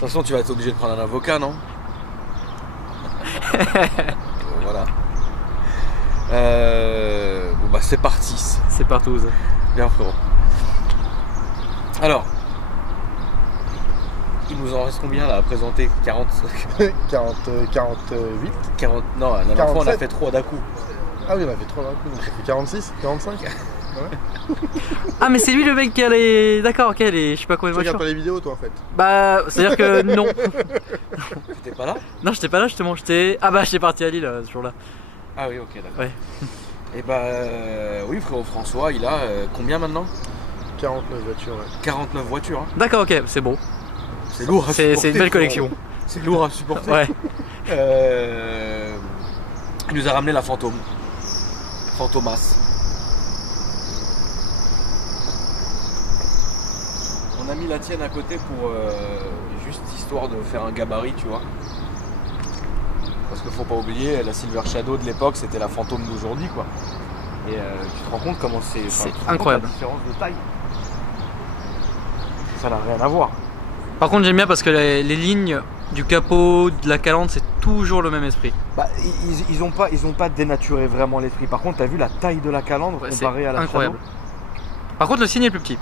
toute façon, tu vas être obligé de prendre un avocat, non? Voilà. Bon bah c'est parti. C'est partout. Bien frérot. Alors, il nous en reste combien là à présenter? 45 48. 40. Non, la dernière fois on a 47. fait 3 d'un coup. Ah oui, on a fait 3 d'un coup, donc ça fait 46, 45. Ah, mais c'est lui le mec qui a les. D'accord, ok, les. Je sais pas combien de Tu regardes voitures. pas les vidéos toi en fait. Bah, c'est-à-dire que non. T'es pas là? Non, j'étais pas là justement, j'étais. Ah, bah, j'étais parti à Lille ce jour-là. Ah oui, ok, d'accord. Ouais. Et bah oui, frérot François, il a combien maintenant? 49 voitures, ouais. 49 voitures. Hein. D'accord, ok, c'est beau. C'est lourd à supporter. C'est une belle frérot. collection. C'est lourd à supporter. Ouais. Il nous a ramené la fantôme. Fantomas. On a mis la tienne à côté pour juste histoire de faire un gabarit, tu vois. Parce qu'il faut pas oublier, la Silver Shadow de l'époque, c'était la fantôme d'aujourd'hui, quoi. Et tu te rends compte comment c'est C'est tu te rends compte incroyable. La différence de taille. Ça n'a rien à voir. Par contre, j'aime bien parce que les lignes du capot, de la calandre, c'est toujours le même esprit. Bah, ils ont pas dénaturé vraiment l'esprit. Par contre, t'as vu la taille de la calandre Ouais, c'est comparée à la incroyable. Shadow? Par contre, le signe est plus petit.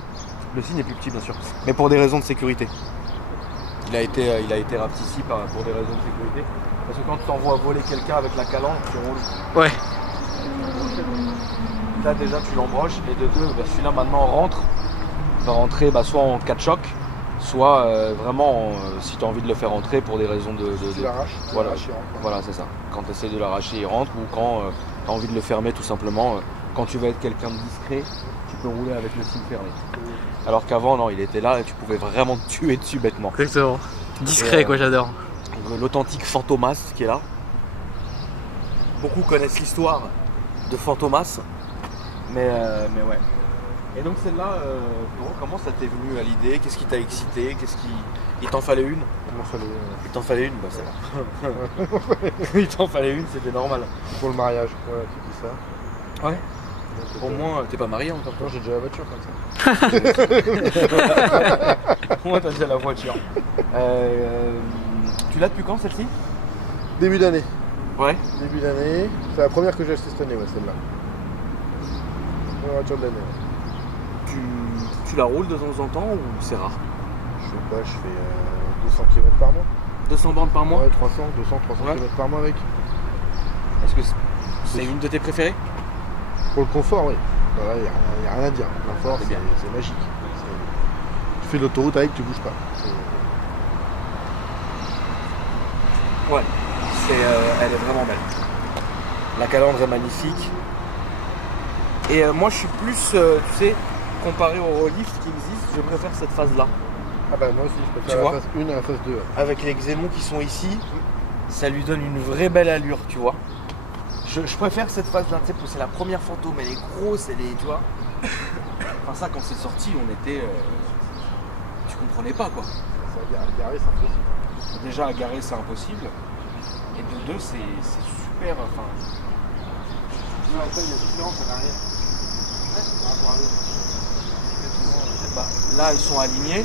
Le signe est plus petit, bien sûr, mais pour des raisons de sécurité. Il a été rapetissé pour des raisons de sécurité. Parce que quand tu t'envoies voler quelqu'un avec la calandre, tu roules. Ouais. Là déjà tu l'embroches et de deux, bah, celui-là maintenant va rentrer soit en cas de choc, soit vraiment si tu as envie de le faire rentrer pour des raisons de. Tu l'arraches, Voilà, il rentre. voilà c'est ça. Quand tu essaies de l'arracher, il rentre ou quand tu as envie de le fermer tout simplement. Quand tu veux être quelqu'un de discret, tu peux rouler avec le signe fermé. Alors qu'avant non, il était là et tu pouvais vraiment te tuer dessus bêtement. Exactement. Discret, Et, quoi, j'adore. Donc, l'authentique Fantomas qui est là. Beaucoup connaissent l'histoire de Fantomas, mais ouais. Et donc celle-là, comment ça t'est venu à l'idée? Qu'est-ce qui t'a excité? Il t'en fallait une? Il m'en fallait Il t'en fallait une? Bah c'est là. Il t'en fallait une, c'était normal. pour le mariage. Voilà, tu dis ça. Ouais. Donc, Au moins, t'es pas marié encore non, toi? j'ai déjà la voiture comme ça. Au moins t'as déjà la voiture. Tu l'as depuis quand celle-ci? Début d'année. Ouais. Début d'année. C'est la première que j'ai achetée cette année, ouais, celle-là. La voiture de l'année. Ouais. Tu la roules de temps en temps ou c'est rare? Je sais pas, je fais 200 km par mois. 200 bornes par mois? Ouais, 300 Ouais. km par mois avec. Est-ce que c'est une de tes préférées? Pour le confort, oui. Voilà, il n'y a rien à dire. Le confort, C'est bien. c'est magique. Tu fais l'autoroute avec, tu bouges pas. Ouais, elle est vraiment belle. La calandre est magnifique. Et moi je suis plus, tu sais, comparé au relief qui existe, je préfère cette phase-là. Ah bah moi aussi, je Tu préfère vois la phase 1 à la phase 2. Ouais. Avec les xémons qui sont ici, ça lui donne une vraie belle allure, tu vois. Je préfère cette phase-là, tu sais, parce que c'est la première fantôme, elle est grosse, tu vois. Enfin ça, quand c'est sorti, on était... tu comprenais pas, quoi. Ça, garer, c'est impossible. Déjà à garer c'est impossible, et de deux c'est super, enfin... Non, après, il y a une différence en arrière. Par rapport à l'autre. Bah, là elles sont alignées,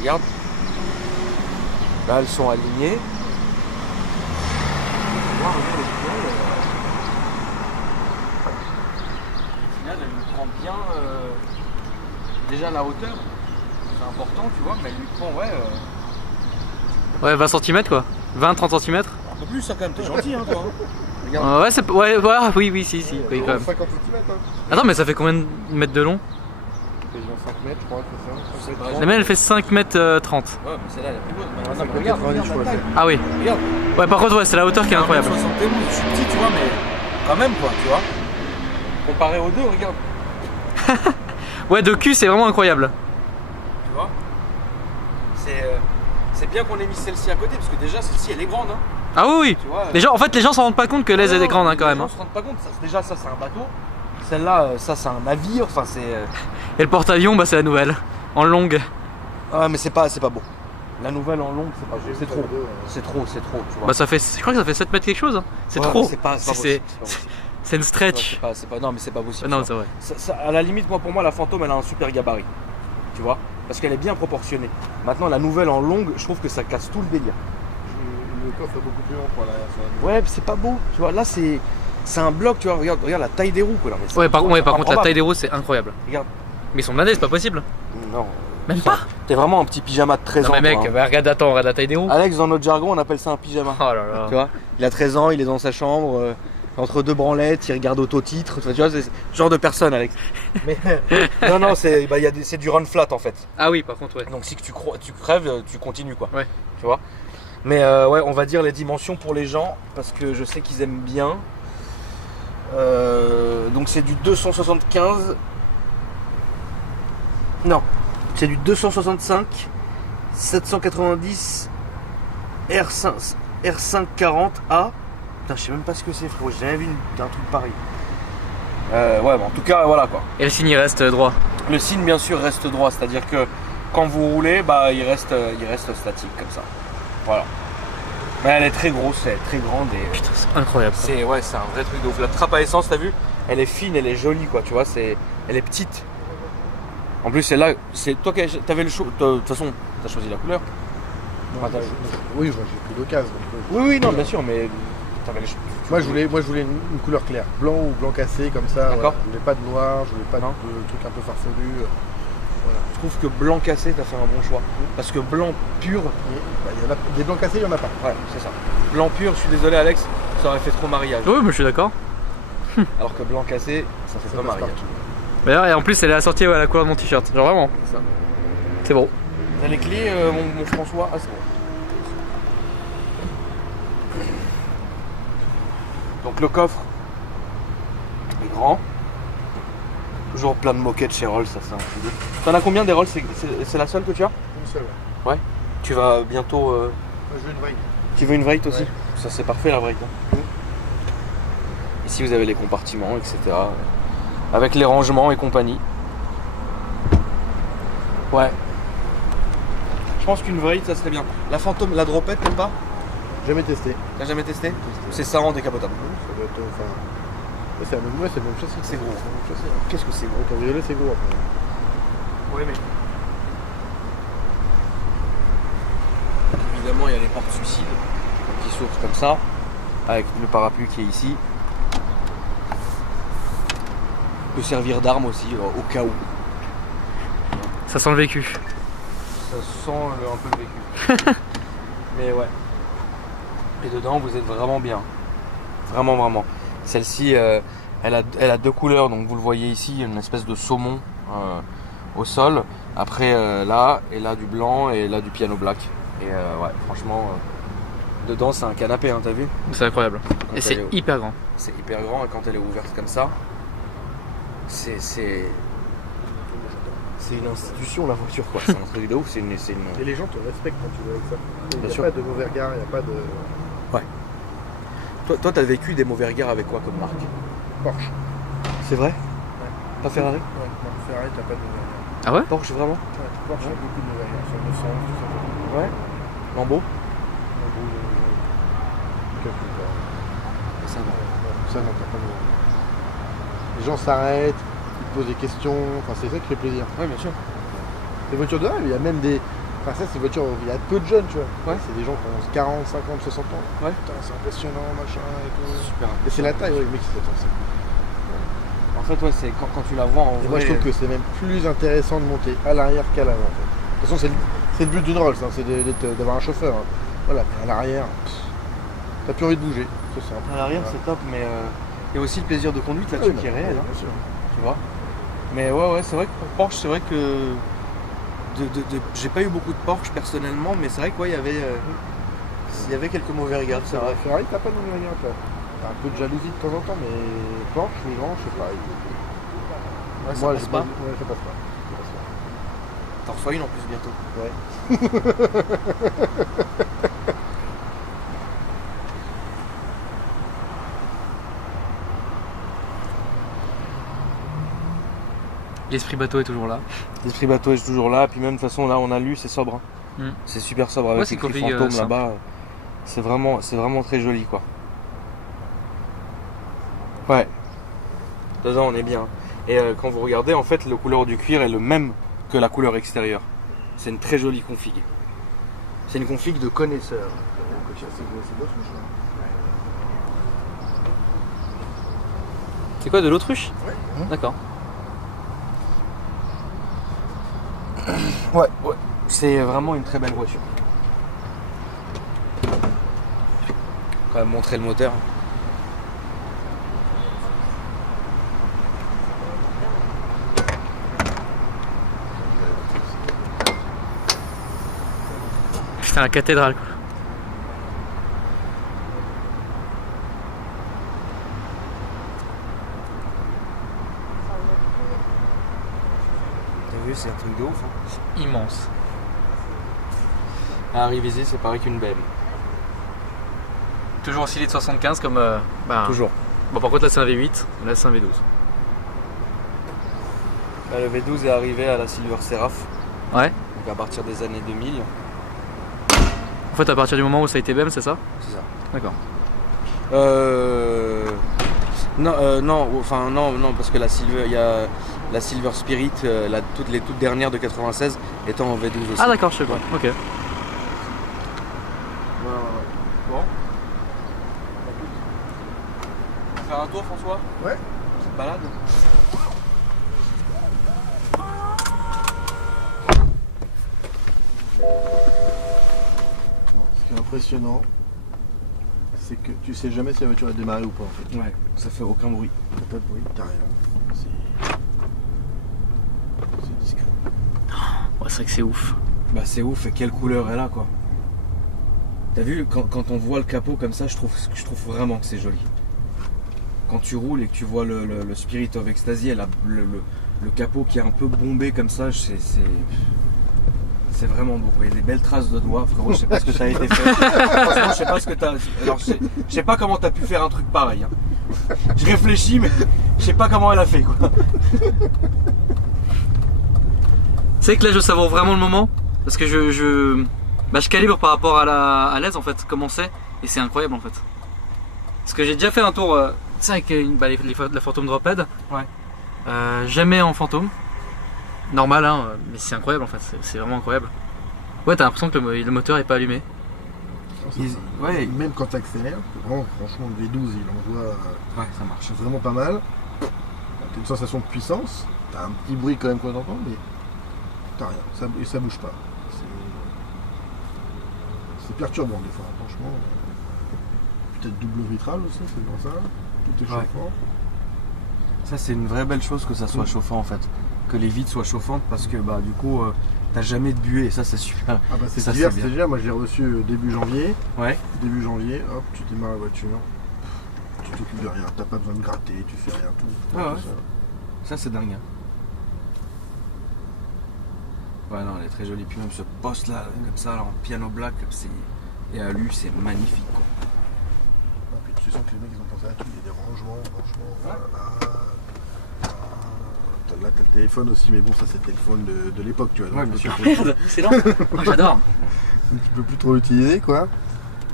regarde, là elles sont alignées. Regarde, au final, elle lui prend bien déjà la hauteur, c'est important tu vois, mais elle lui prend Ouais, 20 cm quoi. 20-30 cm. un peu plus ça quand même, t'es gentil hein toi. Regarde. Ouais, c'est. Ouais, voilà, oui, si, oui, quand même. 50 cm, hein. Attends, mais ça fait combien de mètres de long? Quasiment 5 mètres, je crois, c'est ça. 5 mètres. La mienne elle fait 5 mètres 30. Ouais, mais celle-là elle est plus grosse. Mais Ah, non, regarde, 90, regarde je la crois, taille. Ah oui. Regarde. Ouais, par contre, ouais, c'est la hauteur qui est incroyable. 71, je suis petit, tu vois, mais quand même, quoi, tu vois. Comparé aux deux, regarde, Ouais, de cul, c'est vraiment incroyable. tu vois. C'est bien qu'on ait mis celle-ci à côté, parce que déjà, celle-ci, elle est grande, hein, Ah oui, oui. tu vois. Les gens, en fait, les gens s'en rendent pas compte que l'aise elle est grande hein, quand même. Les gens Hein. se rendent pas compte, déjà, ça, c'est un bateau. Celle-là, ça, c'est un navire, enfin, c'est... Et le porte-avions, bah, c'est la nouvelle. En longue. Ah, mais c'est pas beau. La nouvelle en longue, c'est pas beau, J'ai c'est vu trop. ça, ouais. C'est trop, tu vois. Bah, ça fait. Je crois que ça fait 7 mètres quelque chose. Hein. C'est Ouais, trop. mais c'est pas C'est- possible, c'est pas possible. C'est une Non, stretch. non, mais c'est pas possible. Non, ça. c'est vrai. À la limite, moi, pour moi, la fantôme, elle a un super gabarit. Tu vois. parce qu'elle est bien proportionnée. Maintenant, la nouvelle en longue, je trouve que ça casse tout le délire. Le coffre est beaucoup plus long pour l'arrière sur la nouvelle. Ouais, c'est pas beau. Tu vois, là, c'est un bloc, tu vois. Regarde la taille des roues, quoi. Non, mais c'est Ouais, par contre, la improbable. taille des roues, c'est incroyable. Regarde. Mais ils sont blindés, c'est pas possible. Non. Même pas. T'es vraiment un petit pyjama de 13 Non, ans. mais mec, toi, hein. bah, regarde la taille des roues. Alex, dans notre jargon, on appelle ça un pyjama. Oh là là. Tu vois, il a 13 ans, il est dans sa chambre, entre deux branlettes, il regarde autotitre. Tu vois, c'est ce genre de personne, Alex. Mais non, c'est du run flat en fait. Ah oui, par contre, ouais. Donc si tu crèves, tu continues quoi. Ouais. Tu vois. Mais ouais, on va dire les dimensions pour les gens parce que je sais qu'ils aiment bien. Donc c'est du 275. Non, c'est du 265 790 R540A. Putain, je sais même pas ce que c'est, frérot. J'ai jamais vu un truc pareil. Ouais, bon, en tout cas, voilà quoi. Et le signe, il reste droit. Le signe, bien sûr, reste droit. C'est-à-dire que quand vous roulez, bah, il reste statique comme ça. Voilà. Mais elle est très grosse, elle est très grande et Putain, c'est incroyable. c'est un vrai truc de ouf. La trappe à essence, t'as vu? Elle est fine, elle est jolie quoi. Tu vois, elle est petite. En plus, c'est là, c'est toi qui t'avais le choix. De toute façon, t'as choisi la couleur. Non, oui, moi, j'ai plus d'occasion. Oui, non, bien sûr, mais t'avais le choix. Moi, je voulais une couleur claire, blanc ou blanc cassé comme ça. D'accord. Voilà. Je voulais pas de noir, je voulais pas Non. de trucs un peu farfelus. Voilà. Je trouve que blanc cassé, t'as fait un bon choix. Parce que blanc pur, Bah, il y en a, des blancs cassés, il y en a pas. ouais, c'est ça. Blanc pur, je suis désolé, Alex, ça aurait fait trop mariage. Oui, mais je suis d'accord. Alors que blanc cassé, ça fait Ça pas passe mariage. partout. D'ailleurs, et en plus, elle est assortie à la couleur de mon t-shirt. Genre vraiment, C'est ça. c'est bon. T'as les clés, mon François? Ah, c'est bon. Donc le coffre est grand. Toujours plein de moquettes chez Rolls, ça c'est un peu. T'en as combien des Rolls? C'est la seule que tu as? Une seule. Ouais. Tu vas bientôt. Moi, je veux une vraie. Tu veux une Wraith aussi? Ouais. Ça c'est parfait la Wraith. Hein. Ici vous avez les compartiments, etc. Avec les rangements et compagnie. Ouais. Je pense qu'une Wraith ça serait bien. La fantôme, la dropette, t'aimes pas? Jamais testé. T'as jamais testé? C'est ça en décapotable. Ça doit être. Enfin. Ouais, c'est le même châssis. C'est gros. C'est le même châssis. Hein. Qu'est-ce que c'est Le cabriolet, c'est gros après. Oui, mais. Évidemment, il y a les portes suicides qui s'ouvrent comme ça, avec le parapluie qui est ici. Peut servir d'arme aussi, au cas où. Ça sent le vécu. Ça sent un peu le vécu. Mais ouais. Et dedans, vous êtes vraiment bien. Vraiment, vraiment. Celle-ci, elle a deux couleurs, donc vous le voyez ici, une espèce de saumon au sol. Après, là, et là du blanc, et là du piano black. Et ouais, franchement, dedans, c'est un canapé, hein, t'as vu? C'est incroyable. Quand Et c'est elle est- hyper grand. C'est hyper grand, et quand elle est ouverte comme ça, c'est une institution, la voiture, quoi. C'est un truc de ouf, c'est une... Et les gens te respectent quand tu vas avec ça. Il n'y a sûr. pas de mauvais regard, il n'y a pas de. Toi, t'as vécu des mauvais regards avec quoi comme marque? Porsche. C'est vrai? Pas Ferrari? Ouais, non, Ferrari, t'as pas de mauvais regard. Ah ouais? Porsche, vraiment? Ouais, Porsche, il y a beaucoup de mauvais regards. Sur 911, tout ça. Ouais. Lambeau? Ça va. Ça, non, t'as pas de mauvais regard. Les gens s'arrêtent, ils te posent des questions. Enfin, c'est ça qui fait plaisir. Ouais, bien sûr. Les voitures de rêve, il y a même des. Enfin, ça, c'est des voitures où il y a peu de jeunes, tu vois. Ouais. C'est des gens qui ont 40, 50, 60 ans. Ouais. Putain, c'est impressionnant, machin et tout. Super. Et c'est la taille, ouais, le mec, c'est ça. En fait, ouais, c'est quand tu la vois en Et vrai. moi, je trouve que c'est même plus intéressant de monter à l'arrière qu'à l'avant, en fait. De toute façon, c'est le but d'une Rolls, hein, c'est d'avoir un chauffeur. Hein. Voilà, mais à l'arrière, t'as plus envie de bouger. C'est simple. À l'arrière, Voilà. c'est top, mais il y a aussi le plaisir de conduite là-dessus Ouais, qui est réel, ouais, hein, bien sûr. tu vois. Mais ouais, c'est vrai que pour Porsche, c'est vrai que j'ai pas eu beaucoup de Porsche personnellement, mais c'est vrai qu'il y avait quelques mauvais regards, c'est vrai. Ferrari, t'as pas de mauvais regard, toi. T'as un peu de jalousie de temps en temps, mais Porsche, les gens, je sais pas. Ouais, ça Moi, passe je pas. Ouais, ça passe pas. T'en reçois une en plus bientôt. Ouais. L'esprit bateau est toujours là. L'esprit bateau est toujours là, puis même de toute façon là on a lu, c'est sobre. Hein. Mm. C'est super sobre Ouais, avec c'est écrit config, fantôme simple. là-bas. C'est vraiment très joli quoi. Ouais. Dedans on est bien. Et quand vous regardez en fait le couleur du cuir est le même que la couleur extérieure. C'est une très jolie config. C'est une config de connaisseur. C'est quoi, de l'autruche? Ouais. D'accord. Ouais. C'est vraiment une très belle voiture. Quand même montrer le moteur. Putain, la cathédrale quoi. T'as vu, c'est un truc de ouf. Hein. Immense. À Rivisé, c'est pareil qu'une BM. Toujours aussi de 75 comme... Toujours. Bon, par contre là c'est un V8, là c'est un V12. Là, le V12 est arrivé à la Silver Seraph. Ouais. Donc à partir des années 2000. En fait à partir du moment où ça a été BM, c'est ça? C'est ça. D'accord. Non, parce que la Silver, il y a la Silver Spirit, les toutes dernières de 96 étant en V12 aussi. Ah d'accord, je sais pas. Ok. Ouais. Bon. On va faire un tour, François? Ouais. Petite balade. Ce qui est impressionnant, c'est que tu sais jamais si la voiture a démarré ou pas en fait. Ouais, ça fait aucun bruit. T'as pas de bruit, t'as rien. C'est discret. Ouais, c'est vrai que c'est ouf. Bah c'est ouf, et quelle couleur elle a quoi. T'as vu, quand on voit le capot comme ça, je trouve vraiment que c'est joli. Quand tu roules et que tu vois le Spirit of Ecstasy, le capot qui est un peu bombé comme ça, c'est vraiment beau. Il y a des belles traces de doigts, frérot. Je sais pas ce que ça a été fait. Franchement, je sais pas ce que t'as. Alors, je sais pas comment t'as pu faire un truc pareil. Hein. Je réfléchis, mais je sais pas comment elle a fait quoi. Tu sais que là je savoure vraiment le moment parce que je calibre par rapport à l'aise en fait, comment c'est, et c'est incroyable en fait. Parce que j'ai déjà fait un tour, tu sais, avec la Phantom Drophead. Ouais. Jamais en fantôme. Normal hein, mais c'est incroyable en fait, c'est vraiment incroyable. Ouais, t'as l'impression que le moteur est pas allumé. Ouais. Même quand t'accélères, vraiment, franchement le V12 il envoie Ouais, ça marche. vraiment pas mal. T'as une sensation de puissance, t'as un petit bruit quand même quand t'entends, mais t'as rien, ça bouge pas. C'est perturbant des fois, franchement. Peut-être double vitral aussi, c'est pour ça. Tout est chauffant. Ça c'est une vraie belle chose que ça soit chauffant en fait. Que les vitres soient chauffantes parce que bah du coup t'as jamais de buée et ça c'est super. Ah bah c'est ça, divers, c'est c'est bien. déjà, moi j'ai reçu début janvier. Ouais. Début janvier, hop, tu démarres la voiture. Tu t'occupes de rien, t'as pas besoin de gratter, tu fais rien, tout. Ah ouais. Ça. Ça c'est dingue. Hein. Ouais non, elle est très jolie. Puis même ce poste là, comme ça, là, en piano black, et à lui c'est magnifique quoi. Ah, puis tu sens que les mecs ils ont pensé à tout, il y a des rangements, franchement. Voilà. Là t'as le téléphone aussi, mais bon ça c'est le téléphone de l'époque, tu vois. Ouais, donc, bien sûr. Merde, c'est lent. Oh, j'adore. tu peux plus trop l'utiliser quoi.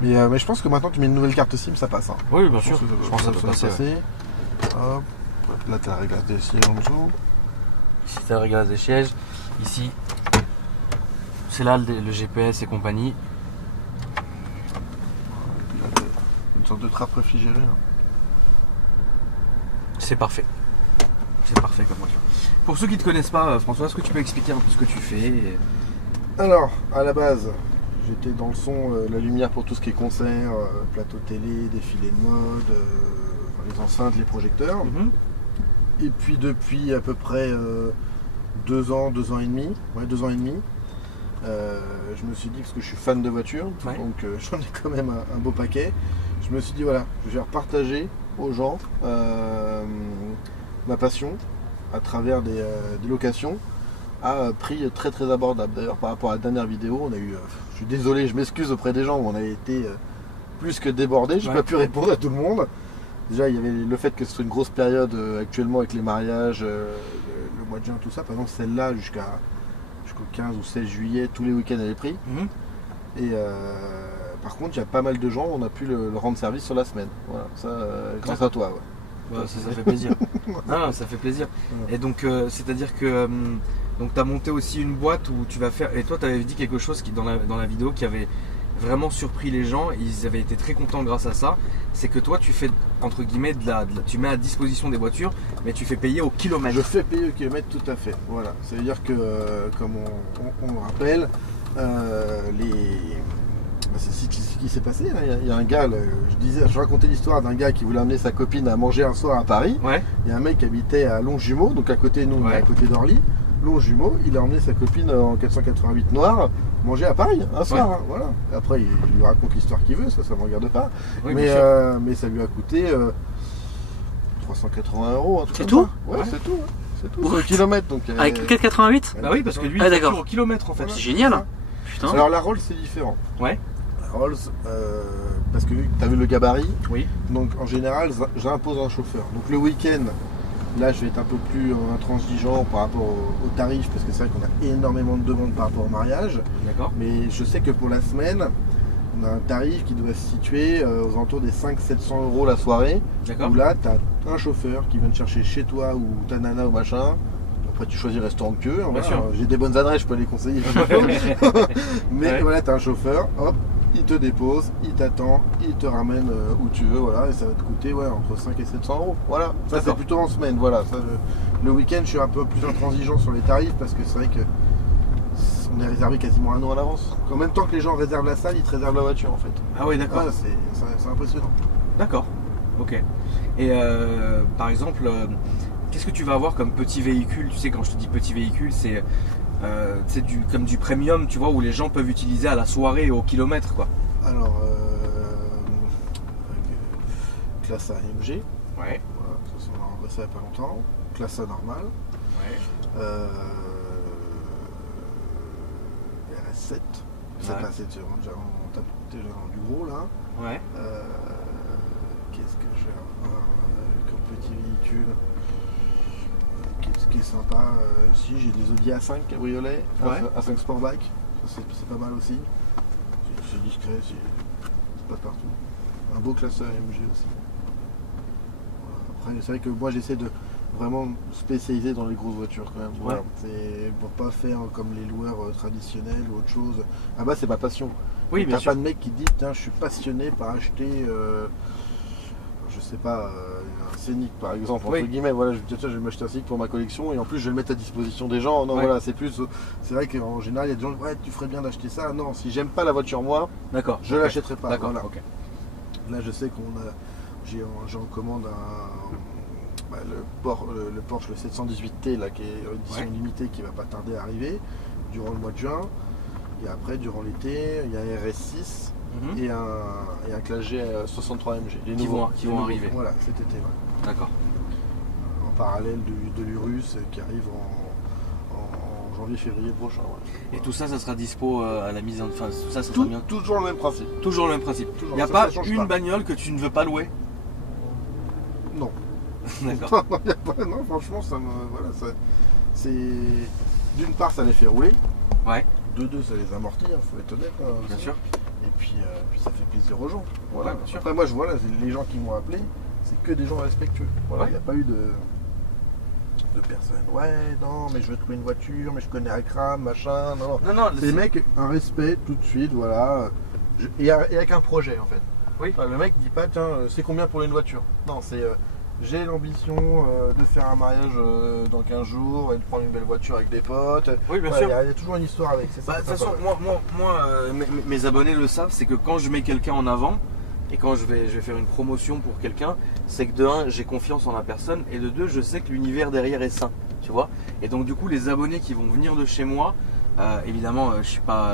Mais je pense que maintenant tu mets une nouvelle carte SIM, ça passe. Hein. Oui, bien sûr. Je Je pense pense que que ça doit passer. Hop. Là t'as la réglage des sièges en dessous. Ici t'as le réglage des sièges. Ici, c'est là le GPS et compagnie. Là, t'as une sorte de trappe réfrigérée. Là. C'est parfait. C'est parfait comme voiture. Pour ceux qui ne te connaissent pas, François, est-ce que tu peux expliquer un peu ce que tu fais Alors, à la base, j'étais dans le son, la lumière pour tout ce qui est concert, plateau télé, défilé de mode, les enceintes, les projecteurs. Et puis depuis à peu près 2 ans et demi, je me suis dit, parce que je suis fan de voitures, Ouais. donc j'en ai quand même un beau paquet, je me suis dit voilà, je vais repartager aux gens ma passion à travers des locations à prix très très abordable. D'ailleurs par rapport à la dernière vidéo, on a eu, je suis désolé, je m'excuse auprès des gens, on a été plus que débordés, j'ai Ouais. pas pu répondre à tout le monde. Déjà il y avait le fait que ce soit une grosse période actuellement avec les mariages, le mois de juin, tout ça. Par exemple celle-là jusqu'au 15 ou 16 juillet, tous les week-ends elle est pris. Et par contre il y a pas mal de gens, on a pu le rendre service sur la semaine. Voilà, ça grâce à toi. Ouais. Ça fait plaisir. Non, ça fait plaisir. Ouais. Et donc, c'est-à-dire que Donc tu as monté aussi une boîte où tu vas faire. Et toi, tu avais dit quelque chose qui, dans la vidéo qui avait vraiment surpris les gens. Ils avaient été très contents grâce à ça. C'est que toi, tu fais entre guillemets tu mets à disposition des voitures, mais tu fais payer au kilomètre. Je fais payer au kilomètre, tout à fait. Voilà. Ça veut dire que, comme on rappelle, c'est ce qui s'est passé. Hein. Il y a un gars, je racontais l'histoire d'un gars qui voulait amener sa copine à manger un soir à Paris. Ouais. Il y a un mec qui habitait à Longjumeau, donc à côté de nous, on est à côté d'Orly. Longjumeau, il a emmené sa copine en 488 noir manger à Paris un soir. Hein, voilà. Après, il lui raconte l'histoire qu'il veut, ça ne me regarde pas. Oui, mais ça lui a coûté 380 €. C'est tout ? Ouais, c'est tout. Hein. C'est tout. C'est au kilomètre. Donc, Avec 4,88 ? Bah oui, parce que lui, Ah, il d'accord. facture au kilomètre en fait. C'est génial. Putain. Alors la Rolls, c'est différent. Ouais. La Rolls, parce que tu as vu le gabarit, Oui. donc en général, j'impose un chauffeur. Donc le week-end, là, je vais être un peu plus intransigeant par rapport au tarif, parce que c'est vrai qu'on a énormément de demandes par rapport au mariage. D'accord. Mais je sais que pour la semaine, on a un tarif qui doit se situer aux alentours des 500-700 € la soirée. D'accord. Où là, tu as un chauffeur qui vient te chercher chez toi ou ta nana ou machin. Après, tu choisis le restaurant que tu veux. Bien sûr. J'ai des bonnes adresses, je peux les conseiller. Mais voilà, tu as un chauffeur, hop, il te dépose, il t'attend, il te ramène où tu veux, voilà, et ça va te coûter entre 5 et 700 €. Voilà, ça c'est plutôt en semaine. Voilà, ça, le week-end, je suis un peu plus intransigeant sur les tarifs parce que c'est vrai que on est réservé quasiment un an à l'avance. En même temps que les gens réservent la salle, ils te réservent la voiture en fait. Ah oui, d'accord. Ah, c'est impressionnant. D'accord. Ok. Et par exemple, qu'est-ce que tu vas avoir comme petit véhicule? Tu sais, quand je te dis petit véhicule, c'est comme du premium, tu vois, où les gens peuvent utiliser à la soirée et au kilomètre, quoi. Alors, classe A AMG. Ouais. Voilà, ça on a rencontré ça il n'y a pas longtemps. Classe A normale. Ouais. RS7. Ouais. Ça passe, on tape déjà dans du gros là. Ouais. Qu'est-ce que je vais avoir comme petit véhicule qui est sympa. Si j'ai des Audi A5 cabriolet, Ouais. A5 Sportback, ça c'est pas mal aussi. C'est discret, c'est pas partout. Un beau classeur AMG aussi. Voilà. Après c'est vrai que moi j'essaie de vraiment spécialiser dans les grosses voitures quand même. Voilà. C'est pour pas faire comme les loueurs traditionnels ou autre chose. Ah bah c'est ma passion. Oui, bien T'as sûr. pas de mec qui dit tiens je suis passionné par acheter je sais pas un Scénic par exemple entre Oui. guillemets, voilà, je vais m'acheter un Scénic pour ma collection et en plus je vais le mettre à disposition des gens. Non, Ouais. voilà, c'est vrai qu'en général il y a des gens qui disent ouais tu ferais bien d'acheter ça. Non, si j'aime pas la voiture moi, D'accord. je Ok. l'achèterai pas. D'accord. Voilà. Ok. Là je sais j'ai en commande le Porsche le 718T là qui est édition Ouais. limitée qui va pas tarder à arriver durant le mois de juin. Et après durant l'été il y a un RS6 Mhm. et un Classe G 63 AMG. Les Qui nouveaux, vont les nouveaux. arriver. Voilà, cet été. Ouais. D'accord. En parallèle de l'Urus qui arrive en janvier-février prochain. Ouais. Et tout ça, ça sera dispo à la mise en... Enfin, tout ça, ça sera bien. Toujours le même principe. Toujours le même principe. Toujours. Il n'y a Ça, pas ça change une pas. bagnole que tu ne veux pas louer? Non. D'accord. Non, franchement, ça me. Voilà, c'est. D'une part, ça les fait rouler. Ouais. De deux, ça les amortit, faut être honnête. Hein, Bien aussi. sûr. Et puis ça fait plaisir aux gens. Voilà. Ouais, bien sûr. Après, moi, je vois là, les gens qui m'ont appelé, c'est que des gens respectueux. Voilà, il Ouais. n'y a pas eu de personnes. Ouais, non, mais je veux trouver une voiture, mais je connais Akram, machin. Non, non. Non, non, C'est les mecs, un respect tout de suite, voilà. Et avec un projet en fait. Oui. Enfin, le mec dit pas, tiens, c'est combien pour une voiture? Non, c'est j'ai l'ambition de faire un mariage dans 15 jours et de prendre une belle voiture avec des potes. Oui, bien Ouais, sûr. Il y a toujours une histoire avec. C'est ça. Bah, de qui est toute façon, sympa. moi, mes abonnés le savent, c'est que quand je mets quelqu'un en avant et quand je vais faire une promotion pour quelqu'un, c'est que de un, j'ai confiance en la personne et de deux, je sais que l'univers derrière est sain, tu vois. Et donc du coup, les abonnés qui vont venir de chez moi, évidemment, je suis pas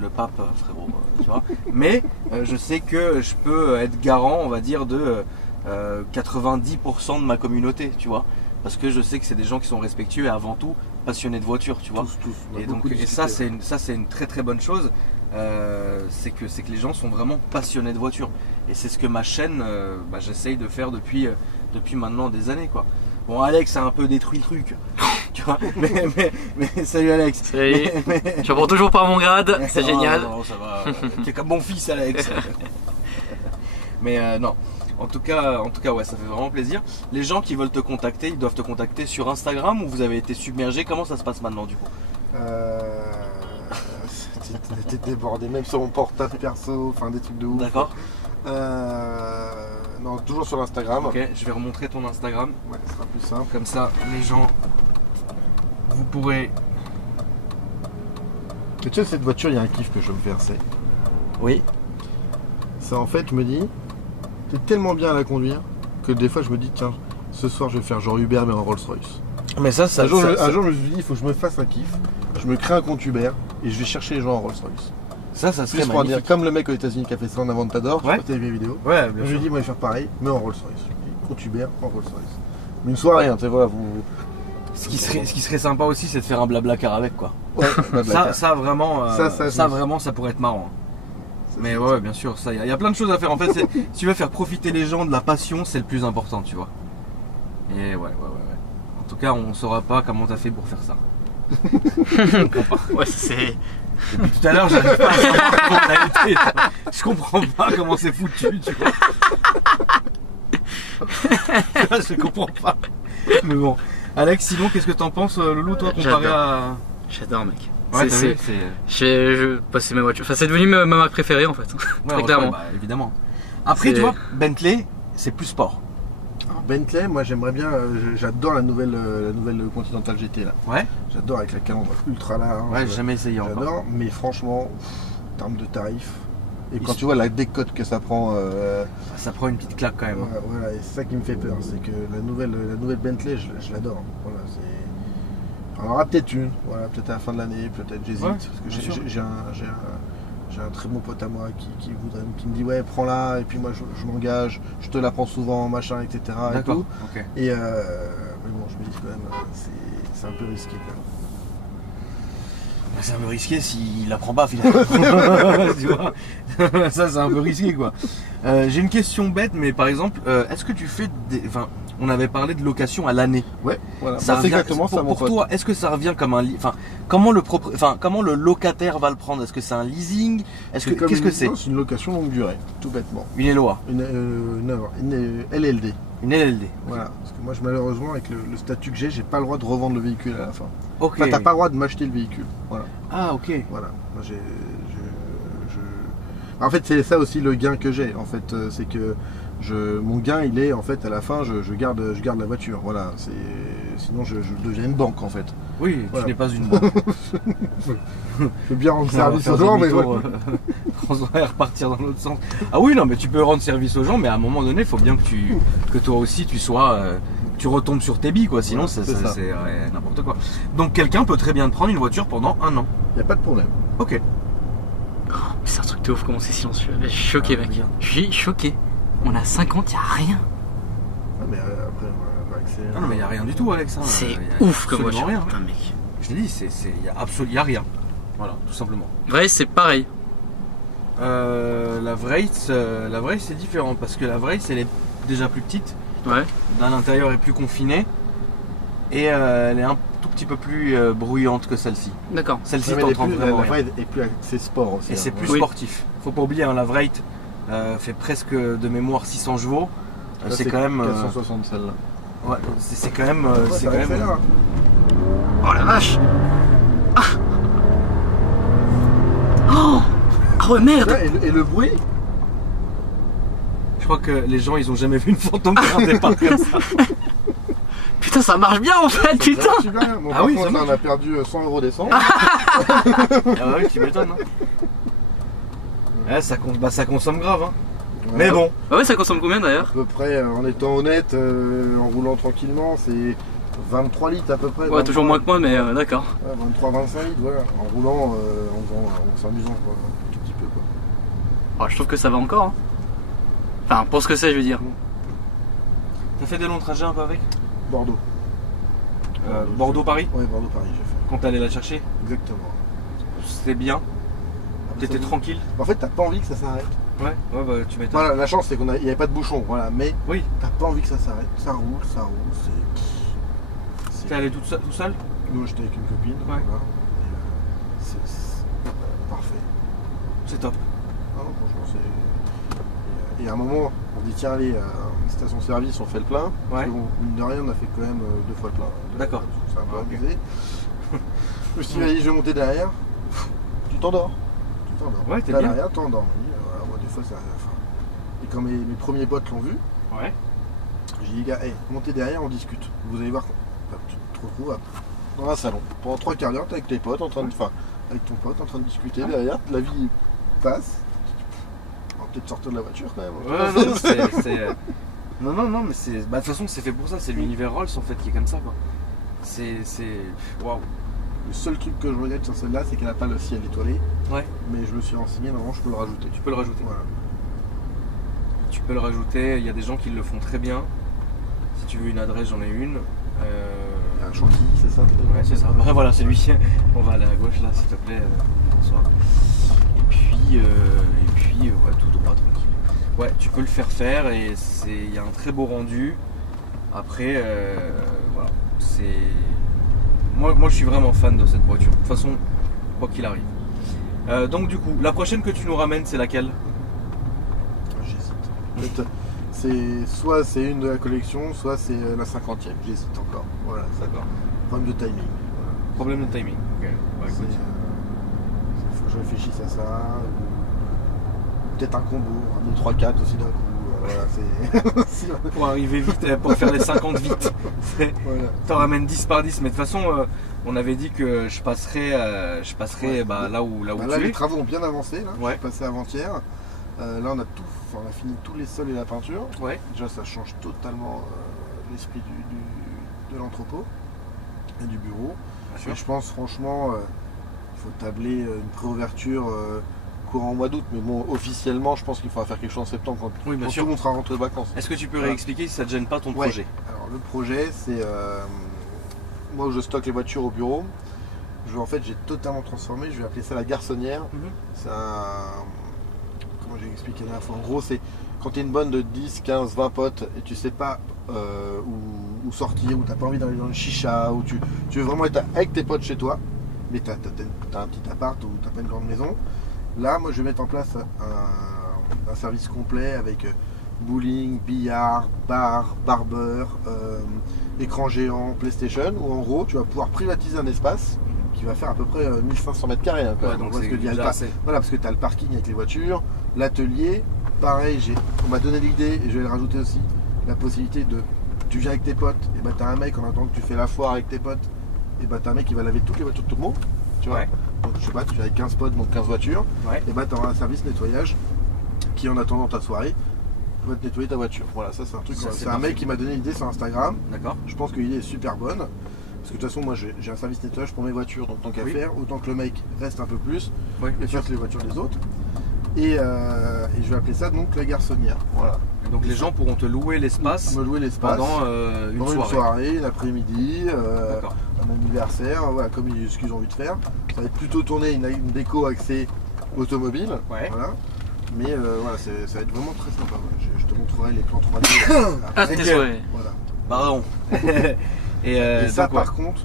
le pape, frérot, tu vois. Mais je sais que je peux être garant, on va dire, de 90% de ma communauté, tu vois. Parce que je sais que c'est des gens qui sont respectueux et avant tout passionnés de voiture, tu vois. Tous. On a Et donc, beaucoup et ça, discuté. c'est une très très bonne chose. C'est que les gens sont vraiment passionnés de voiture. Et c'est ce que ma chaîne, j'essaye de faire depuis maintenant des années, quoi. Bon, Alex a un peu détruit le truc, tu vois. Mais salut Alex. Salut. Je prends toujours pas mon grade, c'est Ah, génial. Non, ça va. T'es comme mon fils, Alex. Mais non. En tout cas, ouais, ça fait vraiment plaisir. Les gens qui veulent te contacter, ils doivent te contacter sur Instagram ou vous avez été submergé? Comment ça se passe maintenant du coup? T'es débordé, même sur mon portable perso, enfin des trucs de ouf. D'accord. Non, toujours sur Instagram. Ok, je vais remontrer ton Instagram. Ouais, ce sera plus simple. Comme ça, les gens, vous pourrez... Mais tu sais, cette voiture, il y a un kiff que je me versais. Oui. Ça, en fait, je me dis, t'es tellement bien à la conduire que des fois, je me dis, tiens, ce soir, je vais faire genre Uber, mais en Rolls-Royce. Mais ça, Un jour, je me suis dit, il faut que je me fasse un kiff. Je me crée un compte Uber et je vais chercher les gens en Rolls-Royce. ça serait Juste pour magnifique. dire, comme le mec aux États-Unis qui a fait ça en Aventador, Ouais. je crois que t'as vu mes vidéos. Ouais, bien Je lui sûr. ai dit, moi, je vais faire pareil, mais en Rolls-Royce. Je dis, compte Uber en Rolls-Royce. Mais une soirée, hein, tu sais, voilà, vous. Ce qui serait sympa aussi, c'est de faire un blablacar avec quoi. Ouais, Ça vraiment, Ça, vraiment, ça pourrait être marrant. Mais ouais, bien sûr, ça, il y a plein de choses à faire. En fait, si tu veux faire profiter les gens de la passion, c'est le plus important, tu vois. Et ouais. En tout cas, on saura pas comment t'as fait pour faire ça. Je comprends pas. Ouais, c'est. Depuis tout à l'heure, j'arrive pas à savoir comment on a été. Je comprends pas comment c'est foutu, tu vois. Je comprends pas. Mais bon. Alex, sinon, qu'est-ce que t'en penses, Loulou, toi, comparé J'adore. à... J'adore, mec. Ouais, C'est- t'as vu, c'est ma voiture. Enfin, c'est devenu ma marque préférée en fait. Ouais, Très clairement. bah, évidemment. Après, C'est- tu vois, Bentley, c'est plus sport. Alors, Bentley, moi j'aimerais bien, j'adore la nouvelle Continental GT là. Ouais. J'adore avec la calandre ultra large. Ouais, j'ai jamais essayé encore. J'adore, mais franchement, en termes de tarifs, et quand Ils tu vois la décote que ça prend, Ça prend une petite claque quand même. voilà, voilà, et c'est ça qui me fait peur, c'est que la nouvelle Bentley, je l'adore. Voilà, on en aura peut-être une, voilà, peut-être à la fin de l'année, peut-être j'hésite, Ouais, parce que bien sûr. j'ai un très bon pote à moi qui me dit ouais prends-la, et puis moi je m'engage, je te la prends souvent, machin, etc. Et D'accord. tout. Ok. Et mais bon, je me dis quand même, c'est un peu risqué quand même. Bah, c'est un peu risqué s'il la prend pas finalement. Tu vois. Ça, c'est un peu risqué quoi. J'ai une question bête, mais par exemple, est-ce que tu fais des. Enfin, on avait parlé de location à l'année. Ouais, voilà. Ça Bah, c'est revient- exactement ça, mon pour pote. toi, est-ce que ça revient comme un enfin comment le locataire va le prendre? Est-ce que c'est un leasing? Est-ce que comme qu'est-ce que une- c'est? non, c'est une location longue durée, tout bêtement. Une LOA, Une LLD. une LLD. Voilà. Parce que moi, malheureusement, avec le statut que j'ai pas le droit de revendre le véhicule à la fin. Ok. Enfin, t'as pas le droit de m'acheter le véhicule. Voilà. Ah ok. Voilà. Moi, en fait, c'est ça aussi le gain que j'ai. En fait, c'est que mon gain, il est en fait à la fin, je garde la voiture. Voilà. Sinon, je deviens une banque en fait. Oui, Voilà. tu n'es pas une banque. Je veux bien rendre service Faire aux gens, mais demi-tour, voilà. on va repartir dans l'autre sens. Ah oui, non, mais tu peux rendre service aux gens, mais à un moment donné, il faut bien que toi aussi tu sois, tu retombes sur tes billes, quoi. Sinon, Voilà, c'est c'est ça. ouais, n'importe quoi. Donc quelqu'un peut très bien te prendre une voiture pendant 1 an. Il n'y a pas de problème. Ok. C'est un truc de ouf comment c'est silencieux. Je suis choqué, Ah, mec. bien. Je suis choqué. On a 50, y a rien. Ah, mais après, on va accélérer. Ah non, mais il n'y a rien du tout, Alex. Hein. C'est Y a ouf comme absolument voiture. rien. Putain, mec. Je t'ai dit, il y a rien. Voilà, tout simplement. Vrai, c'est pareil. La Wraith, c'est différent parce que la Wraith, elle est déjà plus petite. Ouais. Dans l'intérieur est plus confinée et elle est un tout petit peu plus bruyante que celle-ci. D'accord. Celle-ci Ouais, mais elle est t'entends plus- vraiment la rien. vraie est plus c'est sport aussi. Et c'est hein. plus Oui. sportif. Faut pas oublier, hein, la Wraith fait presque de mémoire 600 chevaux. Là, C'est quand même. 460 celle-là. Ouais, c'est quand même. Ouais, c'est ça quand va même. faire, hein. Oh la vache. Oh. Ah ouais, merde. Ouais, et le bruit, Je crois que les gens ils ont jamais vu une fantôme faire un départ comme ça. Putain, ça marche bien en fait, putain. ça marche super bien. Bon, Ah par oui, contre, ça là, marche. on a perdu 100 € d'essence. Ah ouais, tu m'étonnes. Hein. Ouais, ça consomme grave. Hein. Mais bon, Ah ouais, ça consomme combien d'ailleurs? À peu près, en étant honnête, en roulant tranquillement, c'est 23 litres à peu près. Ouais, toujours moins que moi, mais d'accord. Ouais, 23-25 litres, voilà. En roulant, en s'amusant, quoi. Un tout petit peu, quoi. Oh, je trouve que ça va encore. Hein. Enfin, pour ce que c'est, je veux dire. t'as fait des longs trajets un peu avec Bordeaux. Bordeaux-Paris Ouais, Bordeaux-Paris, j'ai fait. quand t'allais la chercher? Exactement. C'était bien. T'étais Ça- tranquille? En fait, t'as pas envie que ça s'arrête. Ouais, bah tu m'étonnes. Voilà, la chance, c'est qu'il n'y avait pas de bouchon, voilà. Mais Oui, t'as pas envie que ça s'arrête. Ça roule, c'est. t'es allé tout seul? Moi, j'étais avec une copine. Ouais. Voilà. Et, c'est parfait. C'est top. Ah non, franchement, Et à un moment, on dit tiens allez, station-service, on fait le plein. Ouais. Mine de rien, on a fait quand même 2 fois le plein. D'accord. C'est un peu Ok. abusé. Je me suis dit, allez, je vais monter derrière. Tu t'endors. Tu t'endors. Ouais, t'es T'as bien. derrière, t'endors. Voilà, moi, des fois, ça. Enfin, et quand mes premiers potes l'ont vu, Ouais. j'ai dit, les gars, hey, montez derrière, on discute. Vous allez voir, tu te retrouves dans un salon. Pendant 3/4 d'heure, t'es avec tes potes, avec ton pote, en train de discuter. Derrière, la vie passe. On va peut-être sortir de la voiture quand même. Ouais, non, non, mais c'est. Bah, de toute façon, c'est fait pour ça. C'est l'univers Rolls en fait qui est comme ça, quoi. C'est. Waouh. Le seul truc que je regrette sur celle-là, c'est qu'elle n'a pas le ciel étoilé. Ouais. Mais je me suis renseigné, normalement, je peux le rajouter. Tu peux le rajouter. Voilà. Tu peux le rajouter. Il y a des gens qui le font très bien. Si tu veux une adresse, j'en ai une. Il y a un chantilly, c'est ça? Ouais, c'est ça. Bah, voilà, c'est lui. On va aller à gauche là, s'il te plaît. Bonsoir. Et puis, ouais, tout droit, tranquille. Ouais, tu peux le faire et il y a un très beau rendu. Après, voilà, c'est. Moi, je suis vraiment fan de cette voiture. De toute façon, quoi qu'il arrive. Donc, du coup, la prochaine que tu nous ramènes, c'est laquelle? J'hésite. En fait, soit c'est une de la collection, soit c'est la 50e. J'hésite encore. Voilà, D'accord. problème de timing. Voilà. Problème de timing. Ok. Bah, C'est, écoute. faut que je réfléchisse à ça. Peut-être un combo, un 3-4 aussi d'un coup. Voilà, c'est. Pour arriver vite, pour faire les 50 vite. Voilà. T'en ramènes 10 par 10, mais de toute façon, on avait dit que je passerai Ouais. bah, là où Bah tu là, es. les travaux ont bien avancé. Là. Ouais. Je suis passé avant-hier. Là, on a fini tous les sols et la peinture. Ouais. Déjà, ça change totalement l'esprit de l'entrepôt et du bureau. Bien sûr. Et je pense franchement, il faut tabler une préouverture courant mois d'août. Mais bon, officiellement, je pense qu'il faudra faire quelque chose en septembre quand, Oui, bien quand sûr. tout le monde sera rentré de vacances. Est-ce que tu peux Voilà. réexpliquer si ça te gêne pas ton Ouais. projet? Alors le projet, c'est moi où je stocke les voitures au bureau. J'ai totalement transformé. Je vais appeler ça la garçonnière. C'est un. Comment j'ai expliqué la dernière fois? En gros, c'est quand tu es une bonne de 10, 15, 20 potes et tu sais pas où sortir, où tu n'as pas envie d'aller dans le chicha, où tu veux vraiment être avec tes potes chez toi, mais tu as un petit appart ou tu n'as pas une grande maison. Là, moi, je vais mettre en place un service complet avec bowling, billard, bar, barbeur, écran géant, PlayStation, où en gros, tu vas pouvoir privatiser un espace qui va faire à peu près 1500 mètres carrés. Hein, quand Ouais, même. donc Parce c'est que il y a le déjà assez. voilà, parce que tu as le parking avec les voitures, l'atelier, pareil, on m'a donné l'idée, et je vais le rajouter aussi, la possibilité de, tu viens avec tes potes, et bah tu as un mec en attendant que tu fais la foire avec tes potes, et bah tu as un mec qui va laver toutes les voitures de tout le monde, tu vois. Ouais. Donc je sais pas, tu viens avec 15 potes, donc 15 voitures, Ouais. et bah tu auras un service nettoyage qui en attendant ta soirée va te nettoyer ta voiture. Voilà, ça c'est un truc, Ça, c'est c'est un parfait. mec qui m'a donné l'idée sur Instagram, D'accord. je pense que l'idée est super bonne. Parce que de toute façon, moi j'ai un service nettoyage pour mes voitures, donc tant qu'à Oui. faire, autant que le mec reste un peu plus Oui, et bien sûr. fasse les voitures des autres. Et je vais appeler ça donc la garçonnière. Voilà. Donc les gens pourront te louer l'espace Me louer l'espace pendant une pendant soirée. l'après-midi, D'accord. un anniversaire, voilà, comme ce qu'ils ont envie de faire. Ça va être plutôt tourné une déco axée automobile. Ouais. Voilà. Mais voilà, ça va être vraiment très sympa. Ouais. Je te montrerai les plans 3D. Ah, après. tes souhaits. Voilà. Pardon. Et Et ça, donc, ouais. par contre,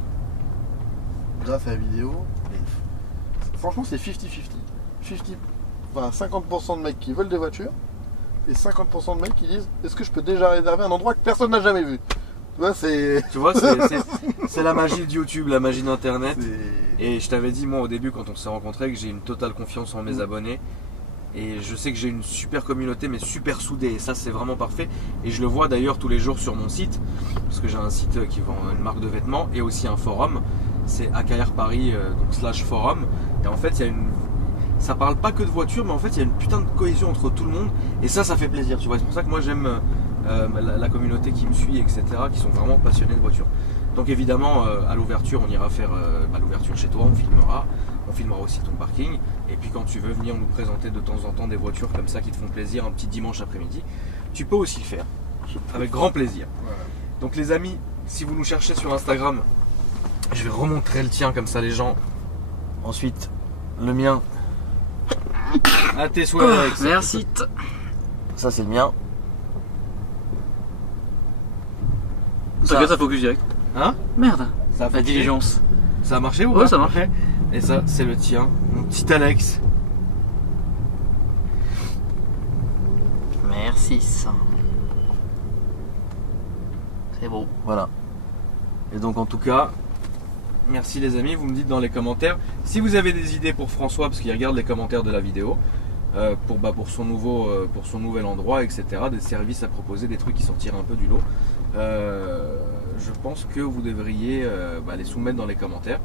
grâce à la vidéo, franchement, c'est 50-50. 50% de mecs qui veulent des voitures et 50% de mecs qui disent est-ce que je peux déjà réserver un endroit que personne n'a jamais vu? Tu vois, Tu vois, c'est la magie de YouTube, la magie d'Internet. Et je t'avais dit, moi, au début, quand on s'est rencontrés, que j'ai une totale confiance en mes abonnés. Et je sais que j'ai une super communauté, mais super soudée. Et ça, c'est vraiment parfait. Et je le vois d'ailleurs tous les jours sur mon site. Parce que j'ai un site qui vend une marque de vêtements et aussi un forum. C'est AKR Paris, donc /forum. Et en fait, il y a une. Ça parle pas que de voiture, mais en fait, il y a une putain de cohésion entre tout le monde. Et ça fait plaisir. Tu vois, c'est pour ça que moi, j'aime la communauté qui me suit, etc., qui sont vraiment passionnés de voiture. Donc évidemment, à l'ouverture, on ira faire l'ouverture chez toi, on filmera aussi ton parking. Et puis quand tu veux venir nous présenter de temps en temps des voitures comme ça qui te font plaisir un petit dimanche après-midi, tu peux aussi le faire, avec grand plaisir. Voilà. Donc les amis, si vous nous cherchez sur Instagram, je vais remontrer le tien comme ça les gens. Ensuite, le mien. À tes souhaits, Alex. Merci. Ça c'est le mien. T'inquiète, ça focus direct. Hein? Merde. Ça a La fonctionné. diligence. Ça a marché ou Ouais, pas? ça marche. Et ça, c'est le tien, mon petit Alex. Merci. 6. C'est beau. Voilà. Et donc en tout cas, merci les amis, vous me dites dans les commentaires si vous avez des idées pour François, parce qu'il regarde les commentaires de la vidéo, pour son nouvel endroit, etc. Des services à proposer, des trucs qui sortiraient un peu du lot. Je pense que vous devriez les soumettre dans les commentaires.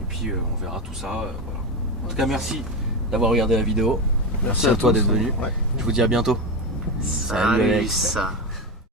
Et puis on verra tout ça. Voilà. En tout cas, merci d'avoir regardé la vidéo. Merci à toi tous. d'être venu. Ouais. Je vous dis à bientôt. Salut Alex. ça.